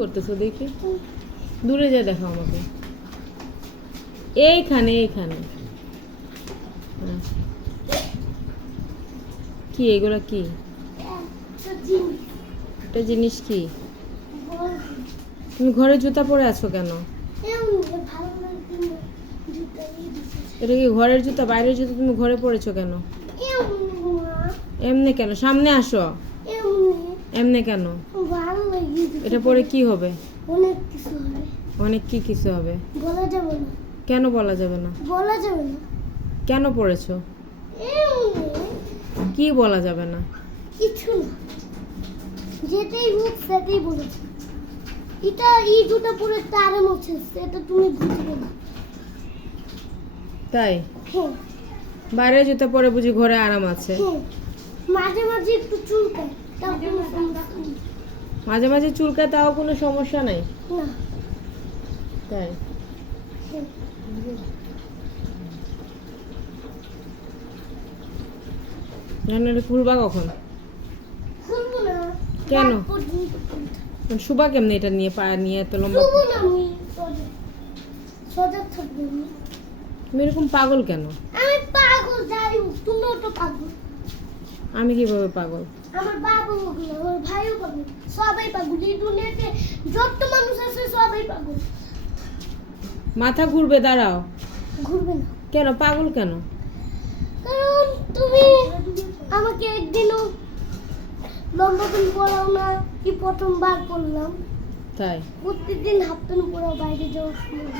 করতেছো দেখি? দূরে যা দেখো আমাকে। এইখানে এইখানে। হ্যাঁ। কি এগুলো কি? একটা জিনিস কি? তুমি ঘরে জুতা পরে আছো কেন? এটা কি ঘরের জুতা? বাইরের জুতা তুমি ঘরে পরেছো কেন? এমনি কেন? সামনে আসো। এমনি কেন? এটা পরে কি হবে? অনেক কিছু হবে। অনেক কি কিছু হবে? বলা যাবে না। কেন বলা যাবে না? বলা যাবে না। কেন পড়েছো? কি বলা যাবে না? কিছু না, যেটাই হোক সেটাই বলেছে। এটা এই দুটো পরে তারে মরছে, সেটা তুমি বুঝবে না। তাই? হ্যাঁ বাইরের জুতা পরে বুঝি ঘরে আরাম আছে? হ্যাঁ, মাঝে মাঝে একটু চুলকায়, তাও কোনো সমস্যা নেই। মাঝে মাঝে চুলকায়, তাও কোনো সমস্যা নাই? না। তাই? হ্যাঁ। এটা খুলবা কখন? খুলবো না। কেন? রাত পর্যন্ত খুলতে। শুবা কেমনে এটা নিয়ে? পা নিয়ে এত লম্বা? শুবো না আমি, সজাগ থাকবো আমি। তুমি এরকম পাগল কেন? আমি পাগল, যাই হোক তুমিও তো পাগল। আমি কিভাবে পাগল? আমার বাবা পাগল, আমার ভাইও পাগল, সবাই পাগল। এই দুনিয়াতে যত মানুষ আছে সবাই পাগল। মাথা ঘুরবে, দাঁড়াও। ঘুরবে না। কেন পাগল কেন? কারণ তুমি আমাকে একদিনও লম্বা প্যান্ট পরাও না, কি প্রথমবার পরলাম। তাই? প্রত্যেকদিন হাফ প্যান্ট পরাও বাইরে যাওয়ার সময়।